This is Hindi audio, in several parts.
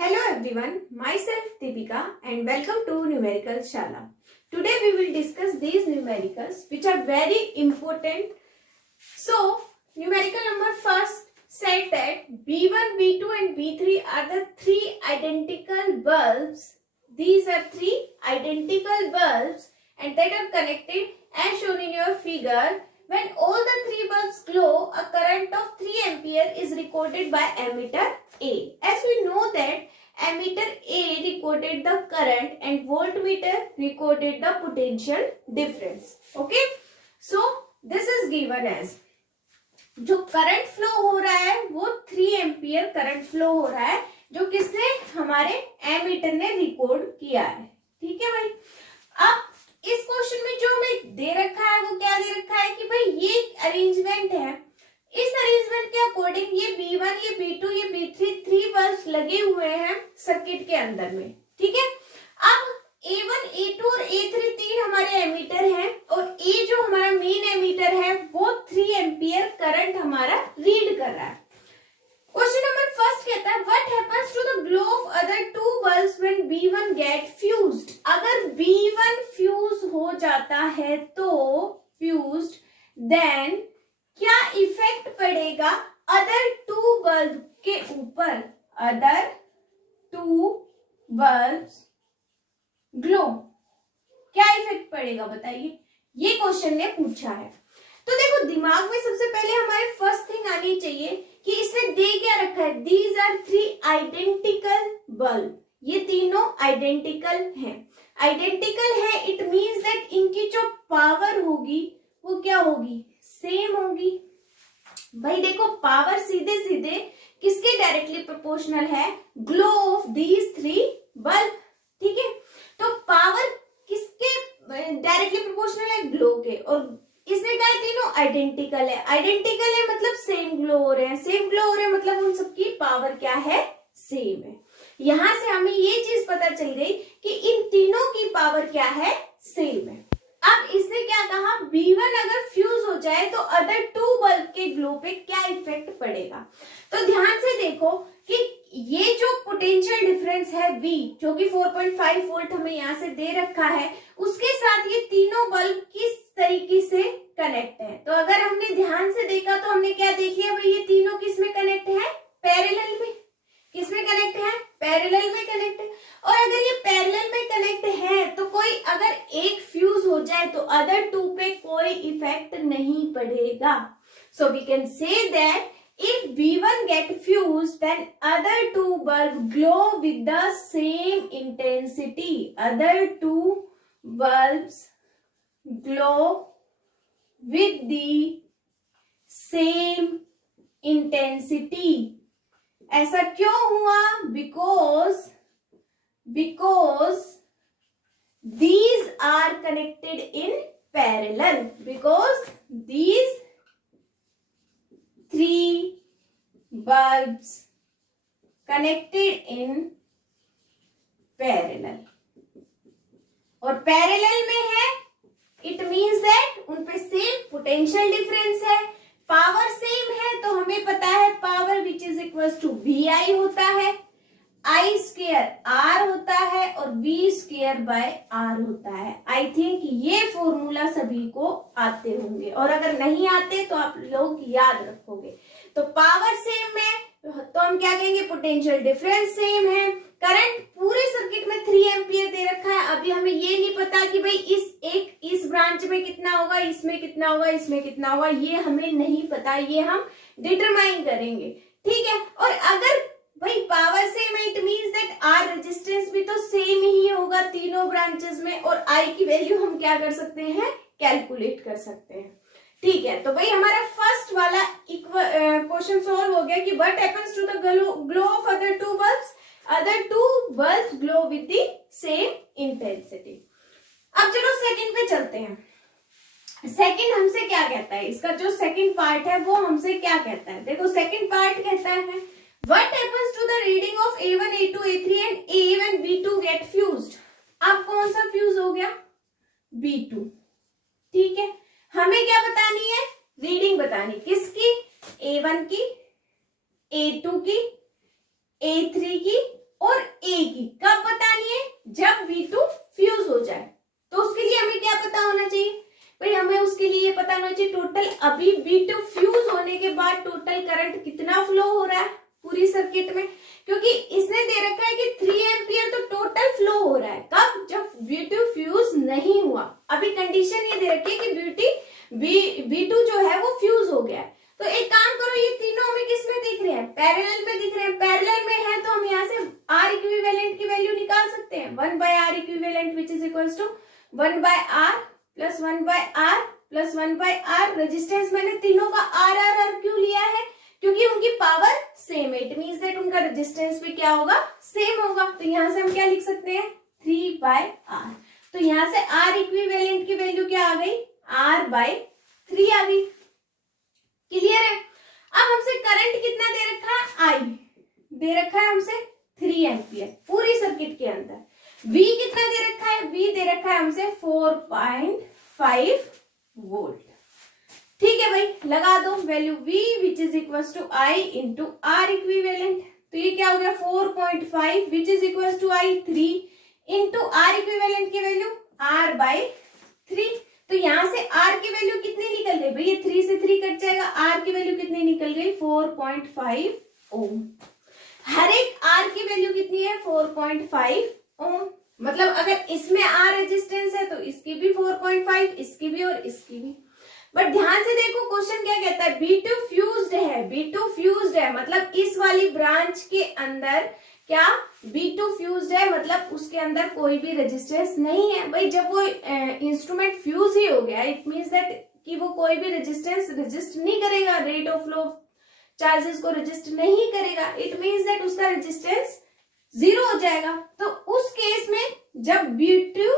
Hello everyone, myself Deepika and welcome to Numerical Shala. Today we will discuss these numericals which are very important. So, numerical number first said that B1, B2 and B3 are the three identical bulbs. These are three identical bulbs and that are connected as shown in your figure. When all the three bulbs glow, a current of 3 ampere is recorded by ammeter A. As we know that ammeter A recorded the current and voltmeter recorded the potential difference. Okay. So, this is given as जो करंट फ्लो हो रहा है वो 3 एम्पियर करंट फ्लो हो रहा है जो किसने हमारे एमीटर ने रिकॉर्ड किया है. ठीक है भाई. अब इस क्वेश्चन में जो हमें दे रखा है वो क्या दे रखा है कि भाई ये अरेंजमेंट है. इस अरेंजमेंट के अकॉर्डिंग ये B1 ये B2 ये B3 3 बल्ब लगे हुए हैं सर्किट के अंदर में. ठीक है. अब A1 A2 और A3 तीन हमारे एमीटर हैं और A जो हमारा मेन एमीटर है वो 3 एम्पियर करंट हमारा रीड कर रहा है. क्वेश्चन नंबर फर्स्ट कहता है what happens to the glow of other two bulbs when B1 get fused. अगर B1 फ्यूज हो जाता है तो फ्यूज्ड देन क्या इफेक्ट पड़ेगा अदर टू बल्ब के ऊपर. अदर टू बल्ब्स ग्लो क्या इफेक्ट पड़ेगा बताइए. ये क्वेश्चन ने पूछा है. तो देखो दिमाग में सबसे पहले हमारे फर्स्ट थिंग आनी चाहिए कि इसने दे क्या रखा है. These are three identical bulb. ये तीनों आइडेंटिकल हैं. आइडेंटिकल है इट मींस दैट इनकी जो पावर होगी वो क्या होगी सेम होगी. भाई देखो पावर सीधे सीधे किसके डायरेक्टली प्रोपोर्शनल है glow of these three bulb. ठीक है. तो पावर किसके डायरेक्टली प्रोपोर्शनल है ग्लो के. और इसने कहा तीनों आइडेंटिकल है. आइडेंटिकल है मतलब सेम ग्लो हो रहे हैं. सेम ग्लो हो रहे हैं मतलब उन सबकी पावर क्या है सेम है. यहां से हमें ये चीज पता चल गई कि इन तीनों की पावर क्या है सेम है. अब इसने क्या कहा B1 अगर फ्यूज हो जाए तो अदर टू बल्ब के ग्लो पे क्या इफेक्ट पड़ेगा. तो ध्यान से देखो कि ये जो पोटेंशियल डिफरेंस है V जो कि 4.5 वोल्ट हमें यहाँ से दे रखा है उसके साथ ये तीनों बल्ब किस तरीके से कनेक्ट है. तो अगर हमने ध्यान से देखा तो हमने क्या देख लिया भाई ये तीनों किस में कनेक्ट है पैरेलल में. किस में कनेक्ट है पैरेलल में कनेक्ट है. और अगर ये पैरेलल में कनेक्ट है तो कोई अगर एक फ्यूज हो जाए तो अदर टू पे कोई इफेक्ट नहीं पड़ेगा. So we can say that if B1 get fused then other two bulb glow with the same intensity. Other two bulbs glow with the same intensity. ऐसा क्यों हुआ because these are connected in parallel. Because these three bulbs connected in parallel. और पैरेलल में है इट मीन्स दैट उन पे सेम पोटेंशियल डिफरेंस है. पावर सेम है तो हमें पता है power which is equal to VI होता है. I स्क्वायर R होता है और V स्क्वायर बाय R होता है. आई थिंक ये फॉर्मूला सभी को आते होंगे और अगर नहीं आते तो आप लोग याद रखोगे. तो पावर सेम है तो हम क्या कहेंगे पोटेंशियल डिफरेंस सेम है. करंट पूरे सर्किट में 3 एम्पियर दे रखा है. अभी हमें ये नहीं पता कि भाई इस ब्रांच में कितना होगा इसमें कितना होगा इसमें कितना होगा ये हमें नहीं पता. ये हम डिटरमाइन करेंगे. ठीक है. और अगर भाई पावर सेम है it means that R resistance भी तो सेम ही होगा तीनों ब्रांचेस में और आई की वैल्यू हम क्या कर सकते हैं कैलकुलेट कर सकते हैं. ठीक है. तो भाई हमारा फर्स्ट वाला क्वेश्चन सॉल्व हो गया कि what happens to the glow of other two bulbs. Other two bulbs glow with the same intensity. अब चलो सेकंड पे चलते हैं. सेकंड हमसे क्या कहता है इसका जो सेकंड पार्ट है वो हमसे क्या कहता है. देखो सेकंड पार्ट कहता है What happens to the reading of A1, A2, A3 and A when B2 get fused? अब कौन सा फ्यूज हो गया B2. ठीक है. हमें क्या बतानी है रीडिंग बतानी किसकी A1 की A2 की A3 की और ए की कब बतानी है, जब V2 फ्यूज हो जाए। तो उसके लिए हमें क्या पता होना चाहिए भाई, हमें उसके लिए ये पता होना चाहिए टोटल अभी V2 फ्यूज होने के बाद टोटल करंट कितना फ्लो हो रहा है पूरी सर्किट में, क्योंकि इसने दे रखा है कि 3 एम्पियर तो टोटल फ्लो हो रहा है। कब, जब V2 फ्यूज नहीं हुआ। अभी कंडीशन ये दे रखी है कि V2 जो है वो फ्यूज हो गया है। तो एक काम करो, ये तीनों हमें किस में दिख रहे हैं, पैरेलल में दिख रहे हैं। पैरेलल में है तो हम यहाँ से R इक्विवेलेंट की वैल्यू निकाल सकते हैं, 1/R equivalent which is equals to 1/R plus 1/R plus 1/R। Resistance मैंने तीनों का R क्यों लिया है, क्योंकि उनकी पावर सेम है। इट मीन्स दैट उनका रेजिस्टेंस भी क्या होगा, सेम होगा। तो यहाँ से हम क्या लिख सकते हैं, 3/R। तो यहाँ से R इक्विवेलेंट की वैल्यू क्या आ गई, R/3 आ गई। क्लियर है। अब हमसे करंट कितना दे रखा है, I दे रखा है हमसे 3 एम्पियर पूरी सर्किट के अंदर। V कितना दे रखा है, V दे रखा है हमसे 4.5 वोल्ट। ठीक है भाई, लगा दो value V which is equal to I into R equivalent. तो ये क्या हो गया, 4.5 which is equal to I 3 into R equivalent की वैल्यू R/3। तो यहां से R की वैल्यू कितनी निकल गई भाई, ये 3 से 3 कट जाएगा, R की वैल्यू कितनी निकल गई, 4.5 ओम। हर एक R की वैल्यू कितनी है, 4.5 ओम। मतलब अगर इसमें R रेजिस्टेंस है तो इसकी भी 4.5, इसकी भी और इसकी भी। बट ध्यान से देखो क्वेश्चन क्या कहता है, B2 फ्यूज्ड है, B2 फ्यूज्ड है मतलब इस वाली ब्रांच के अंदर क्या B2 फ्यूज्ड है, मतलब उसके अंदर कोई भी रेजिस्टेंस नहीं है। भाई जब वो इंस्ट्रूमेंट फ्यूज ही हो गया, इट मीन्स दैट कि वो कोई भी रेजिस्टेंस रेजिस्ट नहीं करेगा, रेट ऑफ फ्लो चार्जेस को रेजिस्ट नहीं करेगा। इट मीन्स दैट उसका रेजिस्टेंस 0 हो जाएगा। तो उस केस में जब B2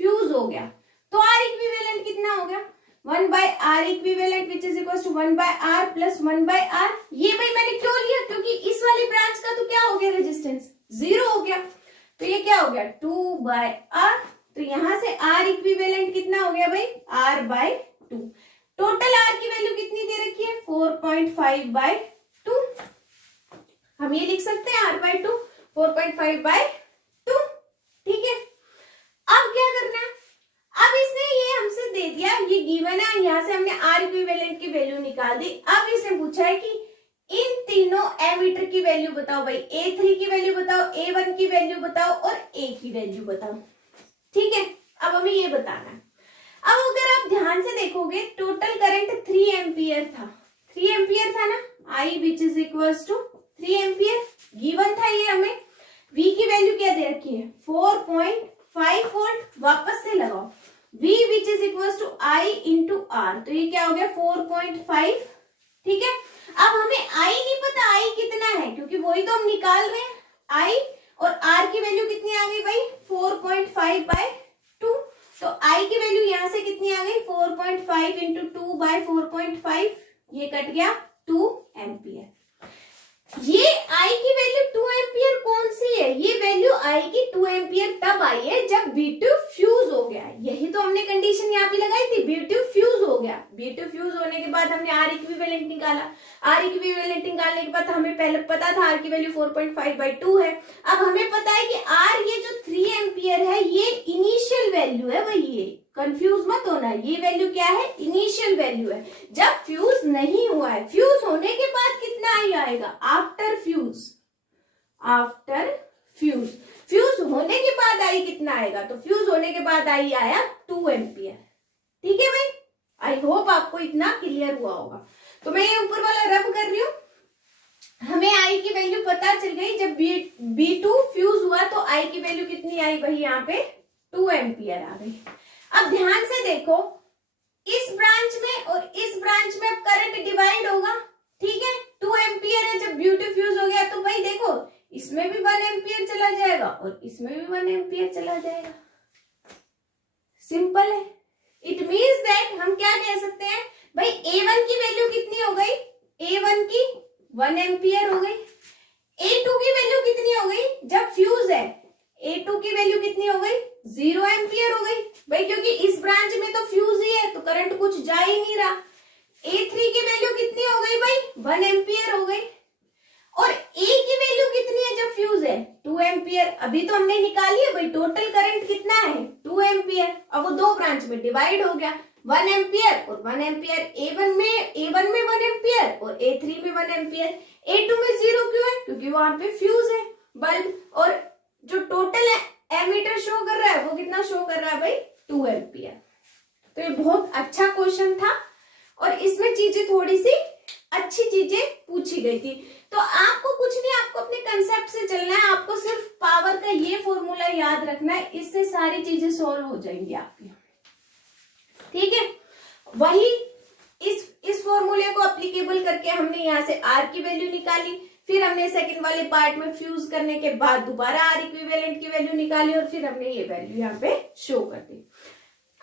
फ्यूज हो गया तो R इक्विवेलेंट कितना हो गया, 1/R equivalent which is equal to 1/R plus 1/R। ये भाई मैंने क्यों लिया, क्योंकि इस वाली ब्रांच का तो क्या हो गया, रेजिस्टेंस 0 हो गया। तो ये क्या हो गया, 2/R। तो यहां से R इक्विवेलेंट कितना हो गया भाई, R/2। टोटल R की वैल्यू कितनी दे रखी है, 4.5/2। हम ये लिख सकते हैं R/2, 4.5/2। ठीक है। अब क्या करना है, अब इसने ये हमसे दे दिया, ये गिवन है, यहाँ से हमने R इक्विवेलेंट की वैल्यू निकाल दी। अब इसने पूछा है कि इन तीनों एमीटर की वैल्यू बताओ भाई, A3 की वैल्यू बताओ, A1 की वैल्यू बताओ और A की वैल्यू बताओ। ठीक है, अब हमें ये बताना है। अब अगर आप ध्यान से देखोगे टोटल करंट 3 एम्पियर था, 3 एम्पियर था ना, I which is equal to 3 ampere given था। ये हमें V की वैल्यू क्या दे रखी है, 4.5 वोल्ट। वापस से लगाओ, V which is equal to I into R। तो ये क्या हो गया, 4.5। ठीक है। अब हमें I नहीं पता I कितना है, क्योंकि वही तो हम निकाल रहे हैं। I और R की वैल्यू कितनी आ गई भाई, 4.5/2। तो I की वैल्यू यहां से कितनी आ गई, 4.5 इंटू 2/4.5। ये कट गया 2 एम्पियर। ये I की वैल्यू 2 एम्पियर कौन सी है, ये वैल्यू I की 2 एम्पियर तब आई है जब B2 फ्यूज हो गया। यही तो हमने कंडीशन यहाँ पे लगाई थी, B2 फ्यूज हो गया। B2 फ्यूज होने के बाद हमने R इक्विवेलेंट निकाला। R इक्विवेलेंट निकालने के बाद हमें पहले पता था R की वैल्यू 4.5/2 है। अब हमें पता है कि R ये जो 3 एम्पियर है ये इनिशियल वैल्यू है भाई, ये कंफ्यूज मत होना, ये वैल्यू क्या है, इनिशियल वैल्यू है जब फ्यूज नहीं हुआ है। फ्यूज होने के बाद कितना आई आएगा, after fuse. After fuse, fuse होने के बाद आई कितना आएगा, तो फ्यूज होने के बाद आई आया 2 एम्पियर। ठीक है भाई, आई होप आपको इतना क्लियर हुआ होगा। तो मैं ये ऊपर वाला रब कर रही हूँ। हमें आई की वैल्यू पता चल गई, जब B2 फ्यूज हुआ तो आई की वैल्यू कितनी आई भाई, यहाँ पे 2 एम्पियर आ गई। अब ध्यान से देखो, इस ब्रांच में और इस ब्रांच में अब करंट डिवाइड होगा। ठीक है, 2 एम्पियर है, जब B2 फ्यूज हो गया तो भाई देखो इसमें भी 1 एम्पियर चला जाएगा और इसमें भी 1 एम्पियर चला जाएगा। सिंपल है। इट मीन्स दैट हम क्या कह सकते हैं भाई, A1 की वैल्यू कितनी हो गई, A1 की 1 एम्पियर हो गई। A2 की वैल्यू कितनी हो गई, जब फ्यूज है A2 की वैल्यू कितनी हो गई, 0 एम्पियर हो गई भाई, क्योंकि इस ब्रांच में तो फ्यूज ही है तो करंट कुछ जा ही नहीं रहा। A3 की वैल्यू कितनी हो गई भाई, 1 एम्पियर हो गई। और A की वैल्यू कितनी है जब फ्यूज है, 2 अभी तो हमने निकाली है भाई, टोटल करंट कितना है 2 एम्पियर। अब वो दो ब्रांच में डिवाइड हो गया, 1 एम्पियर और 1 एम्पियर। A1 में 1 एम्पियर और A3 में 1 एम्पियर। A2 में 0 क्यों है? क्योंकि वहां पे फ्यूज है बल्ब, और जो टोटल एमीटर शो कर रहा है वो कितना शो कर रहा है भाई 2 एम्पियर। तो ये बहुत अच्छा क्वेश्चन था और इसमें चीजें थोड़ी सी अच्छी चीजें पूछी गई थी। तो आपको कुछ नहीं, आपको अपने कंसेप्ट से चलना है, आपको सिर्फ पावर का ये फॉर्मूला याद रखना है, इससे सारी चीजें सॉल्व हो जाएंगी आपकी। ठीक है, वही इस फॉर्मूले को एप्लीकेबल करके हमने यहाँ से आर की वैल्यू निकाली, फिर हमने सेकंड वाले पार्ट में फ्यूज करने के बाद दोबारा आर इक्विवेलेंट की वैल्यू निकाली और फिर हमने ये वैल्यू यहाँ पे शो कर दी।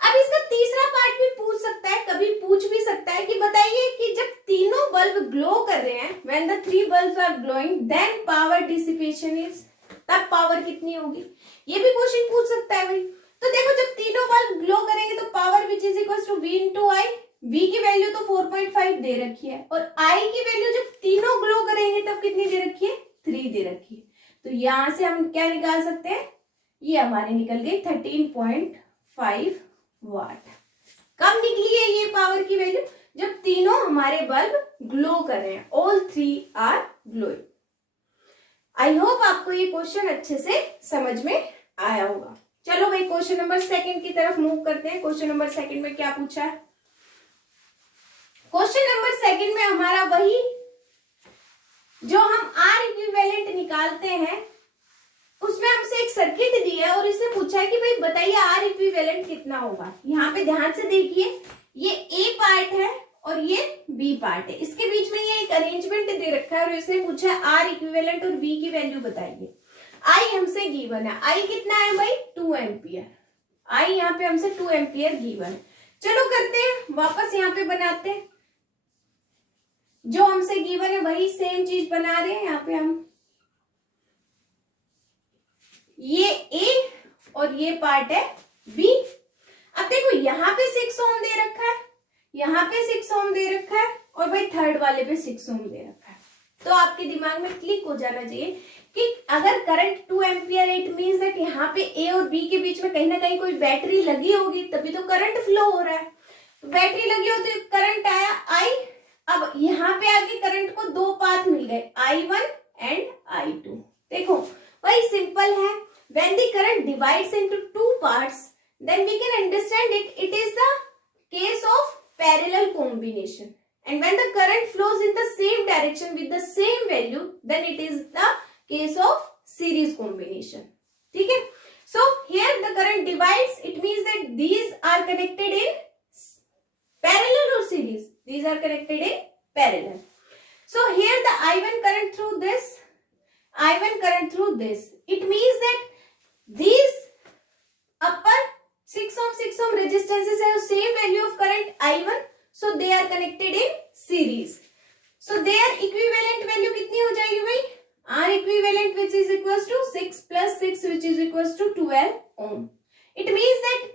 अब इसका तीसरा पार्ट भी पूछ सकता है, कभी पूछ भी सकता है कि बताइए कि जब तीनों बल्ब ग्लो कर रहे हैं, when the 3 bulbs are glowing, then power dissipation is, तब पावर कितनी होगी? ये भी क्वेश्चन पूछ सकता है भाई। तो देखो, जब तीनों बल्ब ग्लो करेंगे तो power which is equal to V into I. V की वैल्यू तो 4.5 दे रखी है और I की वैल्यू जब तीनों ग्लो करेंगे तब कितनी दे रखी है? 3 दे रखी है। तो यहां से हम क्या निकाल सकते हैं? ये हमारी निकल गई 13.5 वाट। कब निकली है ये पावर की वैल्यू? जब तीनों हमारे बल्ब ग्लो कर रहे हैं, all 3 are glowing. I hope आपको ये क्वेश्चन अच्छे से समझ में आया होगा। चलो भाई क्वेश्चन नंबर 2 की तरफ मूव करते हैं। क्वेश्चन नंबर 2 में क्या पूछा है? क्वेश्चन नंबर 2 में हमारा वही जो हम आर इक्विवेलेंट निकालते हैं उसमें हमसे एक सर्किट दी है और इसने पूछा है कि भाई बताइए आर इक्विवेलेंट कितना होगा। यहाँ पे ध्यान से देखिए, ये ए पार्ट है और ये बी पार्ट है, इसके बीच में ये एक अरेंजमेंट दे रखा है और इसने पूछा है आर इक्विवेलेंट और वी की वैल्यू बताइए। आई हमसे गिवन है, आई कितना है भाई 2 एम्पियर। आई यहाँ पे हमसे 2 एम्पियर गिवन है। चलो करते हैं, वापस यहाँ पे बनाते हैं, जो हमसे गिवन है वही सेम चीज बना रहे हैं। यहाँ पे हम ये ए और ये पार्ट है बी। अब देखो यहाँ पे 6 ओम दे रखा है, यहाँ पे 6 ओम दे रखा है और भाई थर्ड वाले पे 6 ओम दे रखा है। तो आपके दिमाग में क्लिक हो जाना चाहिए कि अगर current 2 ampere, it means that यहाँ पे ए और बी के बीच में कहीं ना कहीं कोई बैटरी लगी होगी, तभी तो करंट फ्लो हो रहा है। बैटरी लगी हो तो करंट आया आई। अब यहाँ पे आगे करंट को 2 पाथ मिल गए, I1 एंड I2। देखो वही सिंपल है, when the current divides into 2 parts then we can understand it is the case of parallel combination, and when the current flows in the same direction with the same value then it is the case of series combination. ठीक है, so here the current divides, it means that these are connected in parallel or series? These are connected in parallel. So here the I1 current through this, I1 current through this, it means that these upper 6 ohm resistances have same value of current I1, so they are connected in series. So their equivalent value कितनी हो जाएगी भाई? R equivalent which is equals to 6 plus 6 which is equals to 12 ohm. It means that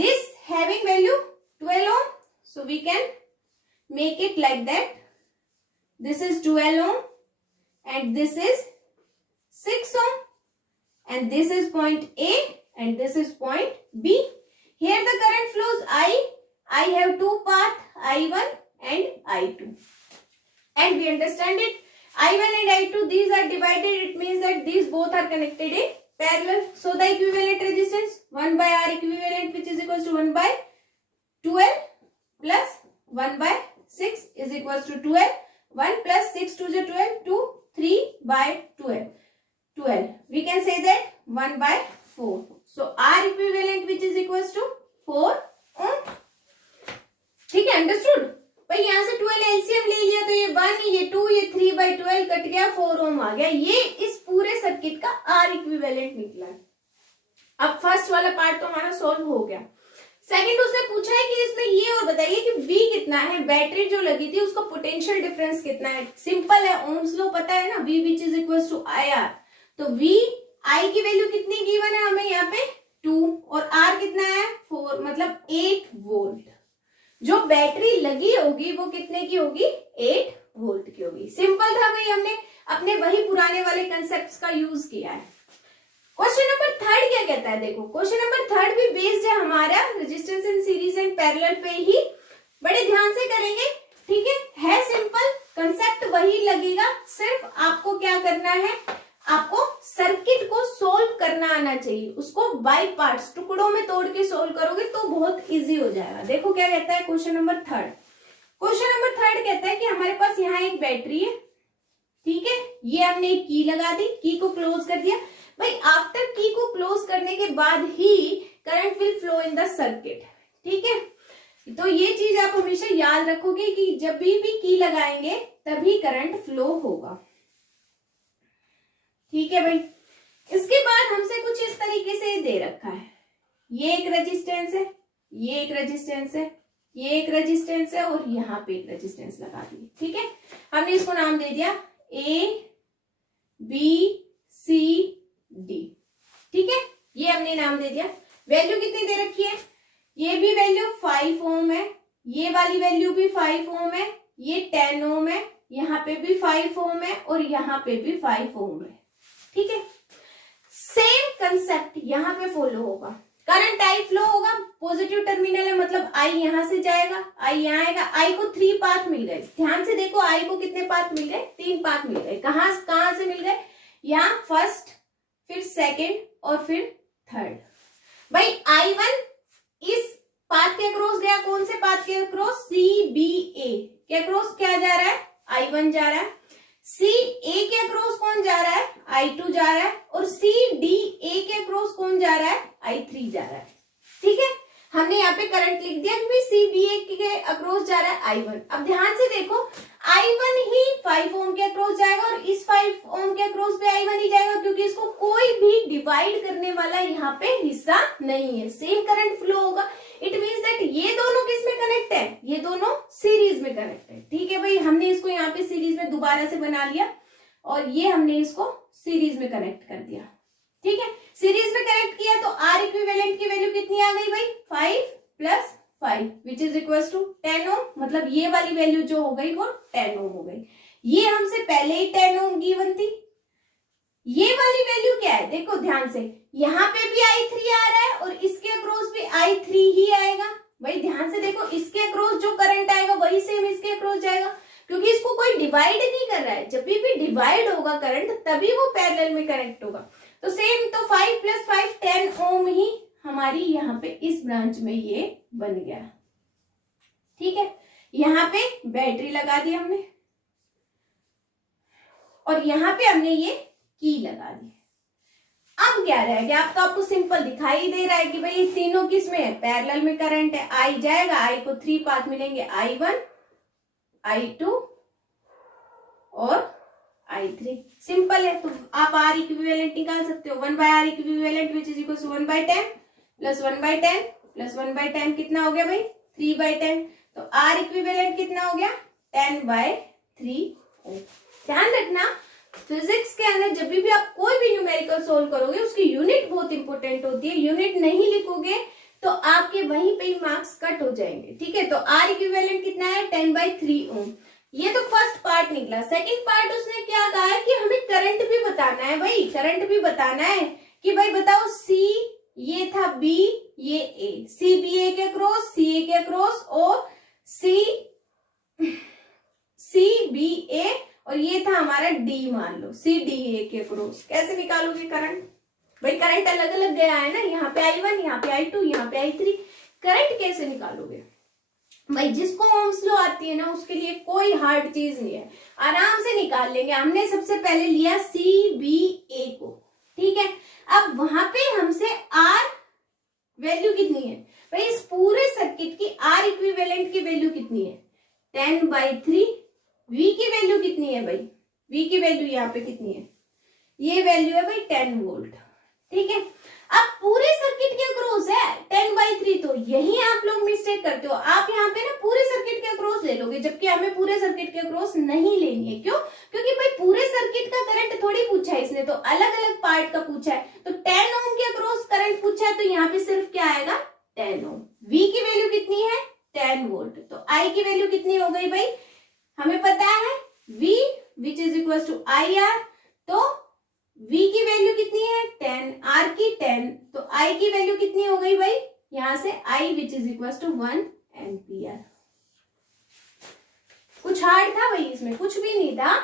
this having value 12 ohm, so we can make it like that. This is 12 ohm and this is 6 ohm and this is point A and this is point B. Here the current flows I have 2 path, I1 and I2. And we understand it, I1 and I2, these are divided, it means that these both are connected in parallel. So the equivalent resistance 1 by R equivalent which is equals to 1 by 12 plus 1 by 6 is equals to 12. 1 plus 6 to the 12, 2, 3 by 12. 12. We can say that 1 by 4. So R equivalent which is equals to 4 ohm. ठीक है, अंडरस्टूड भाई। यहाँ से 12 एलसीएम ले लिया तो ये 1, ये 2, ये 3 by 12 कट गया, 4 ओम आ गया। ये इस पूरे सर्किट का आर इक्विवेलेंट निकला है। अब फर्स्ट वाला पार्ट तो हमारा सॉल्व हो गया। सेकंड उसने पूछा है कि इसमें ये और बताइए कि V कितना है, बैटरी जो लगी थी उसका पोटेंशियल डिफरेंस कितना है। सिंपल है, ओम्स लॉ पता है ना, V which is equal to IR। तो V I की वैल्यू कितनी गिवन है हमें यहाँ पे 2 और R कितना है 4, मतलब 8 वोल्ट। जो बैटरी लगी होगी वो कितने की होगी 8 वोल्ट की होगी। सिंपल था भाई, हमने अपने वही पुराने वाले कंसेप्ट्स का यूज किया है। क्वेश्चन नंबर थर्ड क्या कहता है, देखो क्वेश्चन नंबर थर्ड भी बेस्ड है हमारा resistance in series and parallel पे ही, बड़े ध्यान से करेंगे, ठीक है सिंपल, कंसेप्ट वही लगेगा, सिर्फ आपको क्या करना है, आपको सर्किट को सोल्व करना आना चाहिए, उसको बाय पार्ट्स टुकड़ों में तोड़ के सोल्व करोगे तो बहुत इजी हो जाएगा। देखो क्या कहता है question number third, question number third कहता है कि हमारे पास यहाँ एक बैटरी है, ठीक है, ये हमने एक की लगा दी, की को क्लोज कर दिया, भाई आफ्टर की को क्लोज करने के बाद ही current will flow in the circuit, ठीक है, तो ये चीज आप हमेशा याद रखोगे कि जब भी की लगाएंगे तभी करंट फ्लो होगा, ठीक है भाई। इसके बाद हमसे कुछ इस तरीके से दे रखा है, ये एक रेजिस्टेंस है, ये एक रेजिस्टेंस है, ये एक रेजिस्टेंस है और यहाँ पे एक रेजिस्टेंस लगा दी, ठीक है, हमने इसको नाम दे दिया ए बी सी डी, ठीक है, ये हमने नाम दे दिया। वैल्यू कितनी दे रखी है, ये भी वैल्यू 5 ओम है, ये वाली वैल्यू भी 5 ओम है, ये 10 ओम है, यहाँ पे भी 5 ओम है और यहाँ पे भी 5 ओम है, ठीक है। सेम कंसेप्ट यहाँ पे फॉलो होगा, करंट आई फ्लो होगा, पॉजिटिव टर्मिनल है मतलब आई यहां से जाएगा, आई यहाँ आएगा, आई को 3 पाथ मिल गए, ध्यान से देखो आई को कितने पाथ मिल गए, 3 पाथ मिल गए, कहां से मिल गए, यहाँ फर्स्ट, फिर सेकंड और फिर थर्ड। भाई I1 इस पाथ के अक्रॉस गया, कौन से पाथ के अक्रॉस, CBA के अक्रॉस क्या जा रहा है, I1 जा रहा है, CA के अक्रॉस कौन जा रहा है, I2 जा रहा है, और CDA के अक्रॉस कौन जा रहा है, I3 जा रहा है, ठीक है, हमने यहाँ पे करंट लिख दिया क्योंकि CBA के अक्रॉस जा रहा है I1। अब ध्यान से देखो I1 ही 5 ओम के अक्रॉस जाएगा और इस 5 ओम के अक्रॉस पे I1 ही जाएगा क्योंकि इसको कोई भी डिवाइड करने वाला यहाँ पे हिस्सा नहीं है, सेम करंट फ्लो होगा। इट मीन्स दैट ये दोनों किस में कनेक्ट है, ये दोनों सीरीज में कनेक्ट है, ठीक है भाई, हमने इसको यहाँ पे सीरीज में दोबारा से बना लिया और ये हमने इसको सीरीज में कनेक्ट कर दिया, ठीक है, सीरीज में कनेक्ट किया तो आर इक्विवेलेंट की वैल्यू कितनी आ गई भाई, 5 + 5 विच इज इक्वल टू 10 ओम, मतलब ये वाली वैल्यू जो हो गई वो 10 ओम हो गई, ये हमसे पहले ही 10 ओम गिवन थी। ये वाली वैल्यू क्या है, देखो ध्यान से, यहाँ पे भी I3 आ रहा है और इसके अक्रॉस भी I3 ही आएगा, भाई ध्यान से देखो, इसके अक्रॉस जो करंट आएगा वही सेम इसके अक्रॉस जाएगा क्योंकि इसको कोई डिवाइड नहीं कर रहा है, जब भी डिवाइड होगा करंट तभी वो पैरेलल में कनेक्ट होगा, तो सेम, तो 5 + 5 10 ओम ही हमारी यहाँ पे इस ब्रांच में ये बन गया, ठीक है, यहाँ पे बैटरी लगा दी हमने और यहाँ पे हमने ये की लगा दी। अब क्या रह गया, अब तो आपको सिंपल दिखाई दे रहा है कि भाई ये तीनों किस में है, पैरेलल में करंट है, आई जाएगा, आई को 3 पाथ मिलेंगे, I1 I2 और I3, सिंपल है, तो आप R इक्विवेलेंट निकाल सकते हो, 1/R equivalent which is equal to 1/10 + 1/10 + 1/10 कितना हो गया भाई, 3/10, तो R इक्विवेलेंट कितना हो गया, 10/3 ओम। ध्यान रखना फिजिक्स के अंदर जब भी आप कोई भी न्यूमेरिकल सोल्व करोगे उसकी यूनिट बहुत इंपॉर्टेंट होती है, यूनिट नहीं लिखोगे तो आपके वहीं पे ही मार्क्स कट हो जाएंगे, ठीक है, तो R इक्विवेलेंट कितना है, 10/3 ओम। ये तो फर्स्ट पार्ट निकला, सेकंड पार्ट उसने क्या कहा है कि हमें करंट भी बताना है, भाई करंट भी बताना है कि भाई बताओ C ये था B, ये A, CBA के अक्रॉस, CA के अक्रॉस और CBA और ये था हमारा D, मान लो CDA के अक्रॉस, कैसे निकालोगे करंट, भाई करंट अलग अलग गया है ना, यहाँ पे I1, यहाँ पे I2, यहाँ पे I3, करंट कैसे निकालोगे भाई, जिसको ओम्स लॉ आती है ना उसके लिए कोई हार्ड चीज नहीं है, आराम से निकाल लेंगे। हमने सबसे पहले लिया CBA को, ठीक है, अब वहां पे हमसे R वैल्यू कितनी है भाई, इस पूरे सर्किट की R इक्विवेलेंट की वैल्यू कितनी है, 10/3, V की वैल्यू कितनी है भाई, V की वैल्यू यहाँ पे कितनी है, ये वैल्यू है भाई 10 वोल्ट, ठीक है, अब पूरे सर्किट के अक्रॉस है 10/3, तो यही आप लोग मिस्टेक करते हो, आप यहाँ पे ना पूरे सर्किट के अक्रॉस ले लोगे जबकि हमें पूरे सर्किट के अक्रॉस नहीं लेनी है, क्यों, क्योंकि भाई पूरे सर्किट का करंट थोड़ी पूछा है इसने, तो अलग अलग पार्ट का पूछा है, तो 10 ओम के अक्रॉस करंट पूछा है तो यहाँ पे सिर्फ क्या आएगा 10 ओम, V की वैल्यू कितनी है 10 वोल्ट, तो I की वैल्यू कितनी हो गई भाई, हमें पता है V which is equal to IR, तो V की वैल्यू कितनी है 10, R की 10, तो I की वैल्यू कितनी हो गई भाई, यहां से I which is equal to 1 ampere. कुछ हार्ड था भाई, इसमें कुछ भी नहीं था।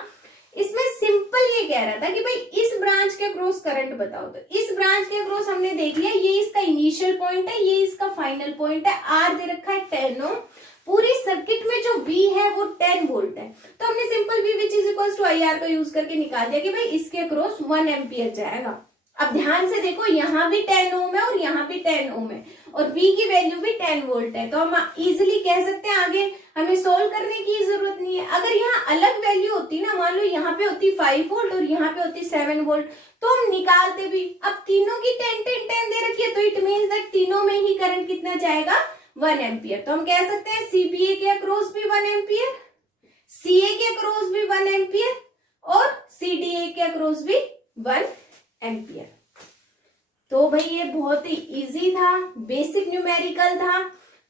इसमें सिंपल ये कह रहा था कि भाई इस ब्रांच के अक्रॉस करंट बताओ। तो इस ब्रांच के अक्रॉस हमने देख लिया, ये इसका इनिशियल पॉइंट है, ये इसका फाइनल पॉइंट है, आर दे रखा है 10 ओम। पूरी सर्किट में जो V है वो 10 वोल्ट है, तो हमने simple V which is equal to IR का यूज करके निकाल दिया कि भाई इसके अक्रॉस 1 एम्पियर जाएगा। अब ध्यान से देखो, यहाँ भी 10 ओम है और यहाँ भी 10 ओम है, और V की वैल्यू भी 10 वोल्ट है, तो हम इजिली कह सकते हैं आगे हमें सोल्व करने की जरूरत नहीं है। अगर यहाँ अलग वैल्यू होती ना, मान लो यहाँ पे होती 5 वोल्ट और यहाँ पे होती 7 वोल्ट, तो हम निकालते भी। अब तीनों की 10 10 10 दे रखी है, तो इट मीन्स दैट तीनों में ही करंट कितना जाएगा 1 एम्पियर। तो हम कह सकते हैं CPA के अक्रॉस भी 1 एम्पियर, CA के अक्रॉस भी 1 एम्पियर और CDA के अक्रॉस भी 1 एम्पियर। तो भाई ये बहुत ही इजी था, बेसिक न्यूमेरिकल था।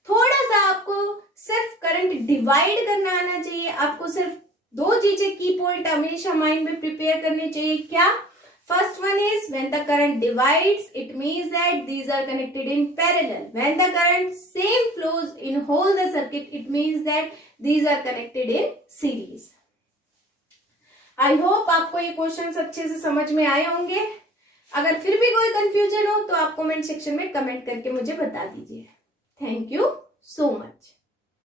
थोड़ा सा आपको सिर्फ करंट डिवाइड करना आना चाहिए, आपको सिर्फ दो चीजें की पॉइंट हमेशा माइंड में प्रिपेयर करने चाहिए। क्या? First one is when the current divides it means that these are connected in parallel, when the current same flows in whole the circuit it means that these are connected in series. I hope आपको ये क्वेश्चंस अच्छे से समझ में आए होंगे। अगर फिर भी कोई कंफ्यूजन हो तो आप कमेंट सेक्शन में कमेंट करके मुझे बता दीजिए। Thank you so much.